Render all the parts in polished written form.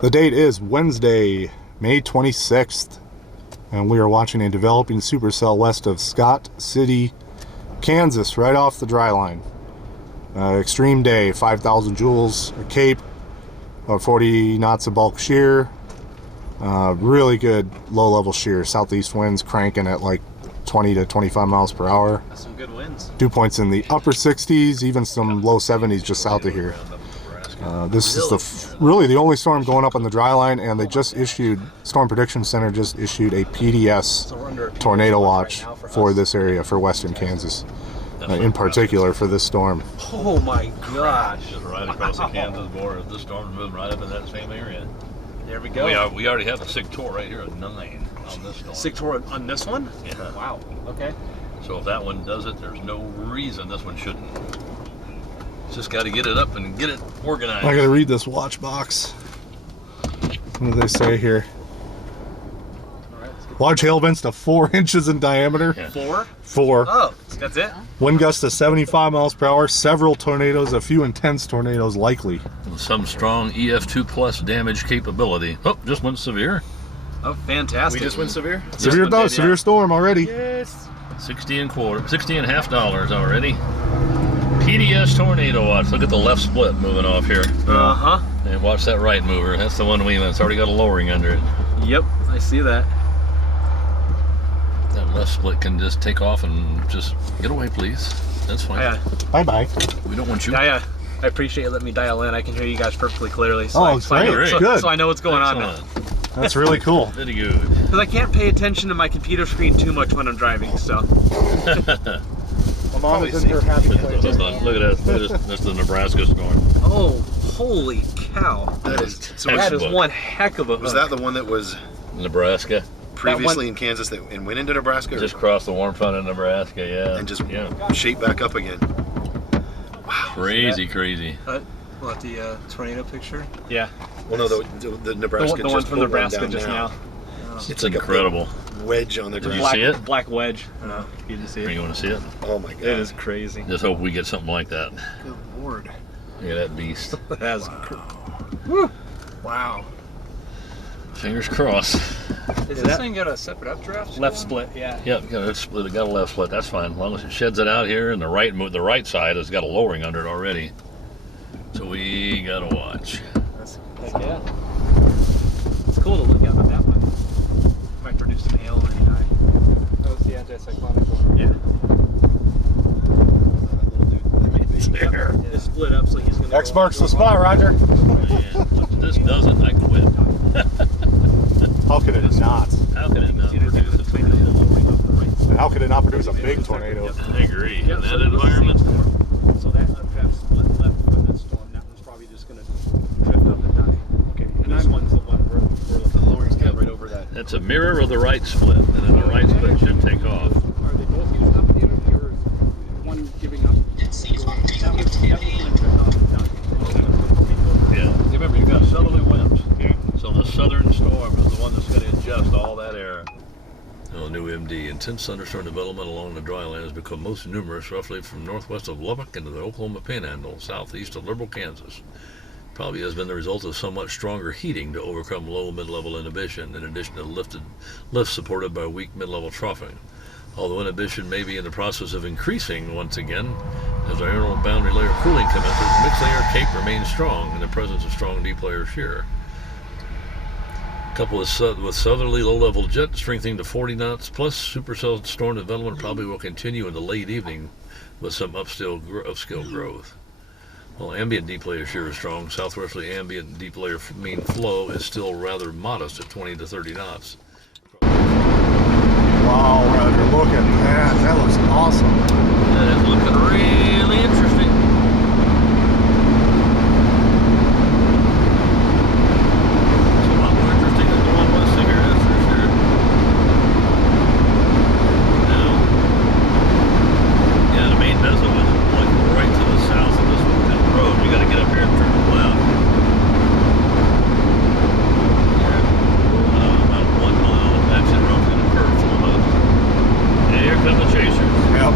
The date is Wednesday, May 26th, and we are watching a developing supercell west of Scott City, Kansas, right off the dry line. Extreme day, 5,000 joules, a cape, 40 knots of bulk shear, really good low-level shear. Southeast winds cranking at like 20 to 25 miles per hour. That's some good winds. Dew points in the upper 60s, even some low 70s just south of here. This is really the only storm going up on the dry line, and they just issued, Storm Prediction Center just issued a PDS tornado watch for this area, for western Kansas, in particular for this storm. Oh my gosh. Just right across the Kansas border. This storm's moving right up in that same area. There we go. We already have a SIG-TOR right here at 9 on this storm. SIG-TOR on this one? Yeah. Wow. Okay. So if that one does it, there's no reason this one shouldn't. Just got to get it up and get it organized. I got to read this watch box. What do they say here? Large hail events to 4 inches in diameter. Yeah. 4? 4. Oh, that's it? Wind gusts to 75 miles per hour. Several tornadoes, a few intense tornadoes likely. Some strong EF2 plus damage capability. Oh, just went severe. Oh, fantastic. We just went severe? Severe storm already. Yes. 60 and a half dollars already. PDS tornado watch. Look at the left split moving off here. Uh-huh. And watch that right mover. That's the one it's already got a lowering under it. Yep, I see that. That left split can just take off and just get away, please. That's fine. Yeah. Bye-bye. We don't want you. Yeah. I appreciate you letting me dial in. I can hear you guys perfectly clearly. So Oh, it's great. So I know what's going on now. That's really cool. Very good. Because I can't pay attention to my computer screen too much when I'm driving, so. My mom is in her happy place. Look at that. That's the Nebraska storm. Oh, holy cow. That is Textbook. one heck of a hook. Was that the one that was Nebraska. previously in Kansas and went into Nebraska? Just crossed the warm front of Nebraska, yeah. And just yeah. shaped back up again. Wow. Crazy. What, the tornado picture? Yeah. Well, no, the Nebraska The one from Nebraska just now. It's incredible. Like a wedge on the Did ground. you see it? Black wedge. No, you didn't see Are it. you want to see it? Oh my god. It is crazy. Just hope we get something like that. Good lord. Look at that beast. That's Woo! Wow. Fingers crossed. Does this thing got a separate updraft? left split, yeah. Yep, got a left split. That's fine. As long as it sheds it out here, and the right side has got a lowering under it already. So we gotta watch. Heck yeah. It's cool to look at that one. Might produce some hail when you die. That was the anticyclonic one. Yeah. There. It's split up, so he's gonna. X marks the spot, Roger. Yeah. If this doesn't, I quit. How could it not? How can it not produce a tornado? How could it not produce a big tornado? I agree. In that environment. So that updraft split left from this storm, that one's probably just gonna drift up and die. Okay. And this one's the one where the lowering's got right over that. That's a mirror of the right split, and then the right split should take off. Are they both used up at the energy, or is one giving up? Yeah. Remember, you've got southerly winds. Yeah. So the southern storm is the one that's going to ingest all that air. Well, new MD. Intense thunderstorm development along the dry line has become most numerous, roughly from northwest of Lubbock into the Oklahoma Panhandle, southeast of Liberal, Kansas. Probably has been the result of somewhat stronger heating to overcome low mid-level inhibition, in addition to lifts supported by weak mid-level troughing. Although inhibition may be in the process of increasing once again, as our internal boundary layer cooling commences, mixed layer cape remains strong in the presence of strong deep layer shear. Coupled with southerly low-level jet strengthening to 40 knots, plus supercell storm development probably will continue in the late evening with some upscale growth. While ambient deep layer shear is strong, southwesterly ambient deep layer mean flow is still rather modest at 20 to 30 knots. Wow, Roger, look at that. That looks awesome. That is looking really interesting. It's a lot more interesting than the one west of here, that's for sure. Now, yeah, the main bezel is like right to the south of this road. You got to get up here and turn left. About 1 mile exit road to the curve for the most. And here come the chasers. Yep.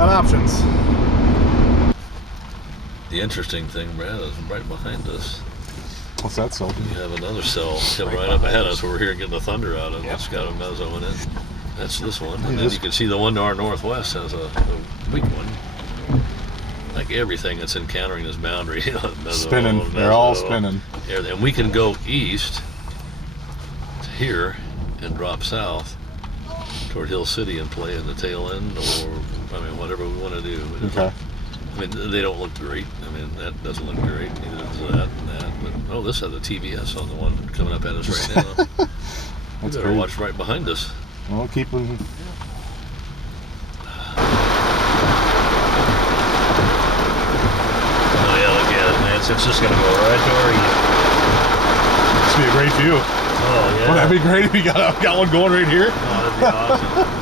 got options. The interesting thing, Brad, is right behind us. What's that cell? You have another cell coming right up ahead of us where we're here getting the thunder out of it. It's got a mezzo in it. That's this one. And then you can see the one to our northwest has a weak one. Like everything that's encountering this boundary. Mezzo, Spinning. mezzo, They're all spinning. And we can go east to here and drop south toward Hill City and play in the tail end, or I mean whatever we want to do. Okay. I mean they don't look great. I mean that doesn't look great. Neither does that and that. But oh, this has a TVS on the one coming up at us right now. We better great. watch right behind us. Well, keep them. Oh yeah, look at it, man. It's just gonna go right to our east. This would be a great view. Oh yeah. Wouldn't that be great if you got one going right here? Oh, that'd be awesome.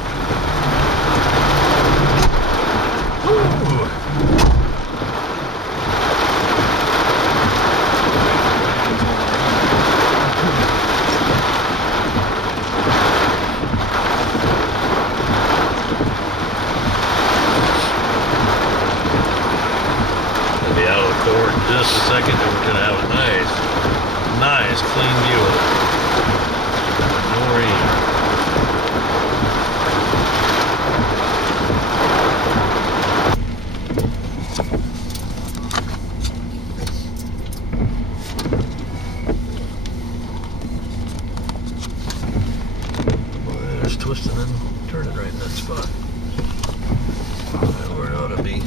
It'll be out of the court in just a second, and we're gonna have a nice clean view of it. No rain. Boy, there's twisting and turning right in that spot. Right where it ought to be.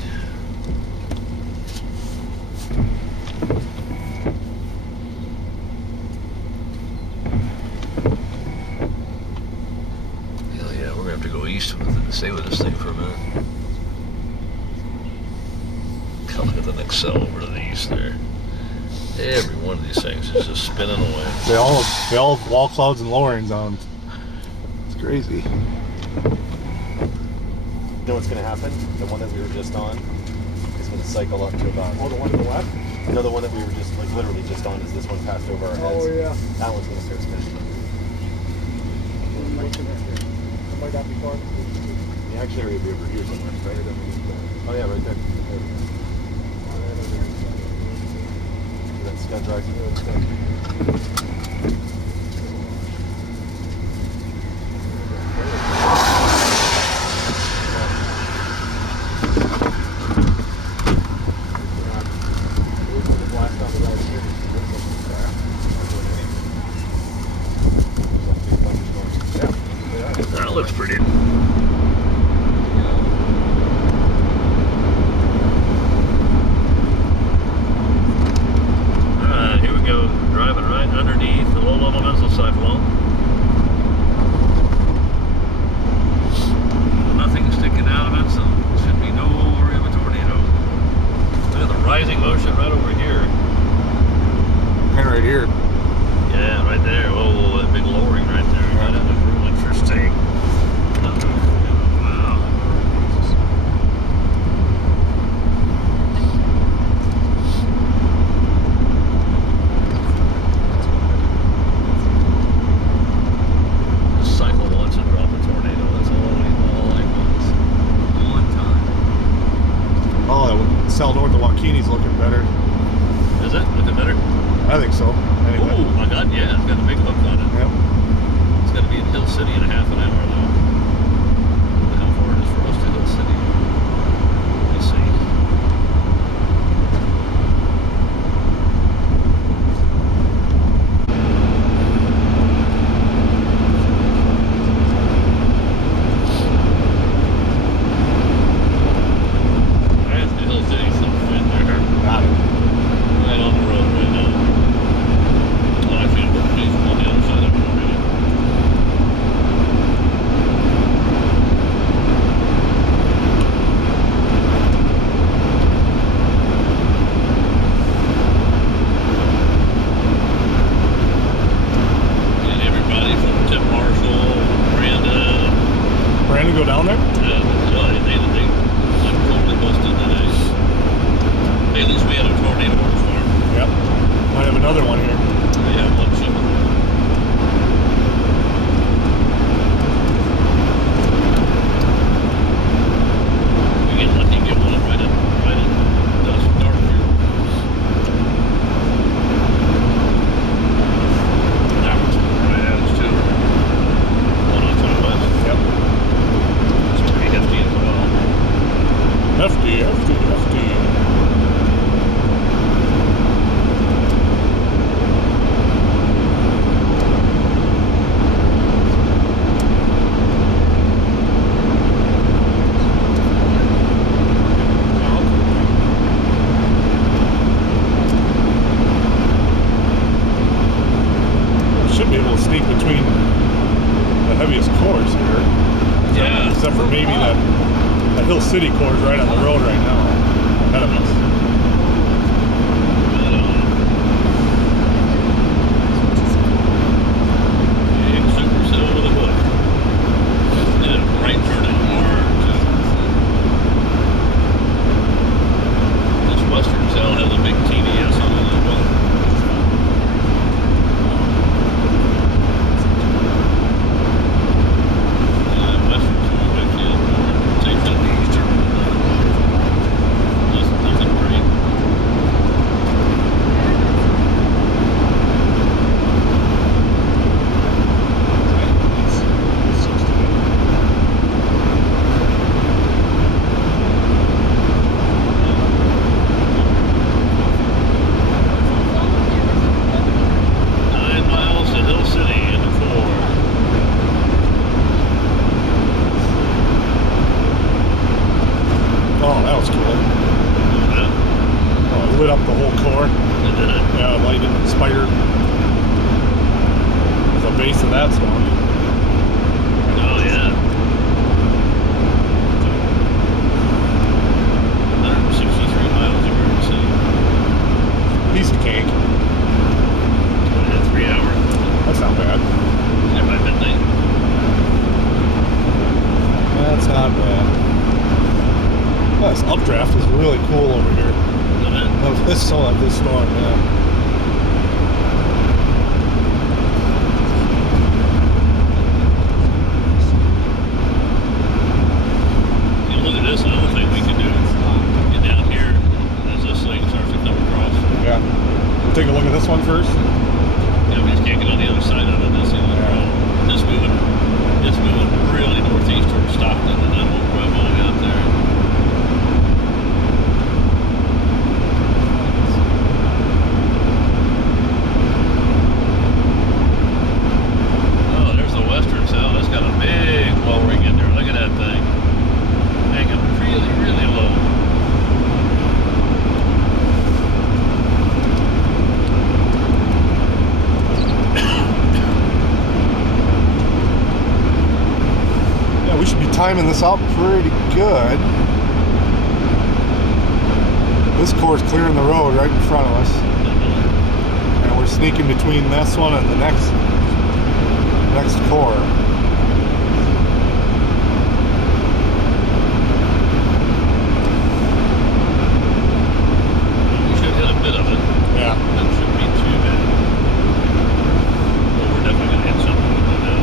Hell yeah, we're gonna have to go east with it, stay with this thing for a minute. God, look at the next cell over to the east there. Every one of these things is just spinning away. They all have wall clouds and lowerings on them. It's crazy. You know what's going to happen? The one that we were just on is going to cycle up to about. Oh, the one to the left? No, the one that we were just, like, literally just on is this one passed over our heads. Oh, yeah. That one's going to start spinning. Somebody got before. The actually area will be over here somewhere, right? Oh, yeah, right there. That's going to drive through. That looks pretty. Alright, here we go. Driving right underneath the low-level mesocyclone. Nothing sticking out of it, so there should be no worry of a tornado. Look at the rising motion right over here. And right here. Yeah, right there. Oh, that big lowering right there. That is real interesting. Wow. Just cycle once and drop a tornado. That's all I want. One time. Oh, that cell north of Waukeenie's looking better. Is it? Looking better? I think so. Anyway. Oh my God, yeah, it's got a big hook on it. Yep. It's got to be in Hill City in a half an hour, though. I wonder how far it is for us to Hill City. Let me see. That's the Hill City something right there. Got it. Right on the road right now. Oh, actually, it's pretty on the other side of it already. And everybody from Tim Marshall, Brandon, Brandon, go down there? they like totally busted today. Hey, at least we had a tornado warning storm. Yep. Might have another one here. We have one ship. We get FD. Should be able to sneak between the heaviest cores here. Yeah. Except for maybe that Hill City core is right on the road right now. Ahead of us. Big supercell with a hook. And right turning hard too. This western cell has a big TDS on it as well. Lit up the whole core. Yeah, light in the spider. The base of that storm. Oh yeah. 163 miles emergency. Piece of cake. 3 hours. That's not bad. There by midnight. That's not bad. Well, this updraft is really cool over here. This storm, yeah. You look at this, another thing we can do. Get down here as this thing starts to come across. Yeah. We'll take a look at this one first. Yeah, we just can't get on the other side of it. That's the only problem. It's moving really northeast towards Stockton, and then we'll drive all the way out there. Timing this out pretty good. This core's clearing the road right in front of us, and we're sneaking between this one and the next core. We should hit a bit of it. Yeah. That shouldn't be too bad. But we're definitely gonna hit something with it now.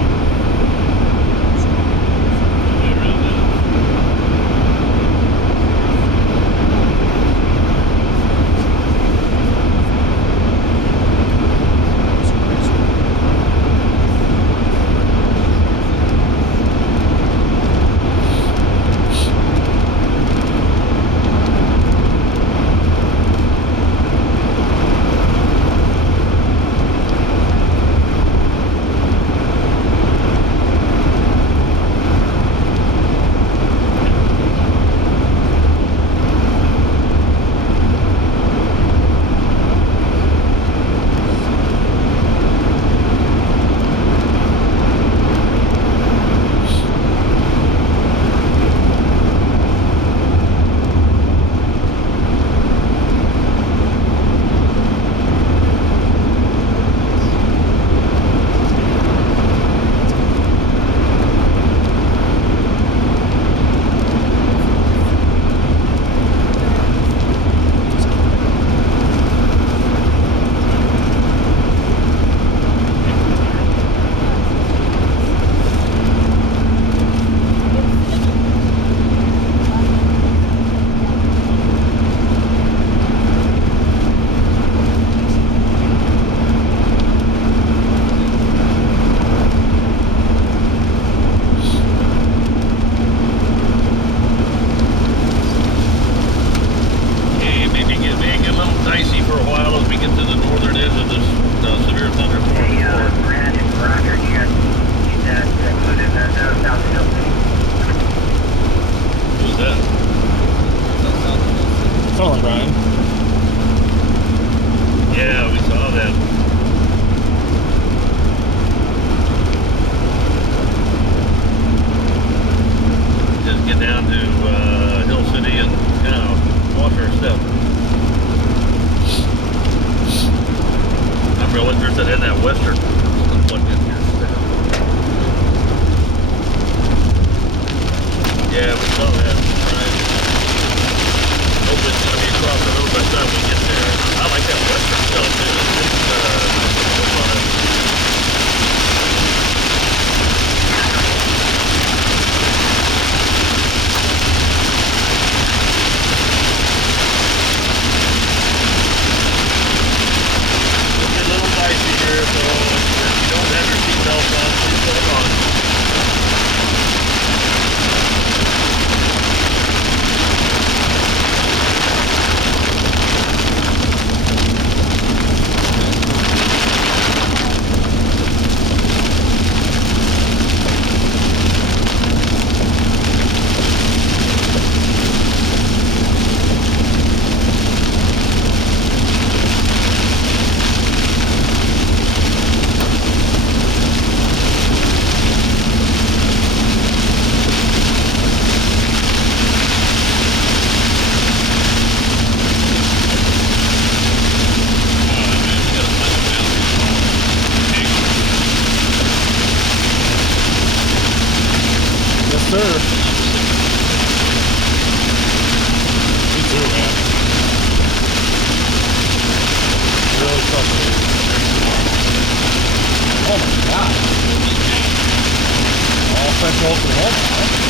tunnel, Brian. Yeah, we saw that. Just get down to Hill City and kind of watch our step. I'm real interested in that western. Plug in here. Yeah, we saw that. Right. Hopefully it's going to be across the road by the time we get there. I like that western cell too. It'll get a little dicey here, so if you don't have your seatbelt on, please put it on. Sir. Me too, man. Really frustrating. Oh my god. All central Oklahoma, huh?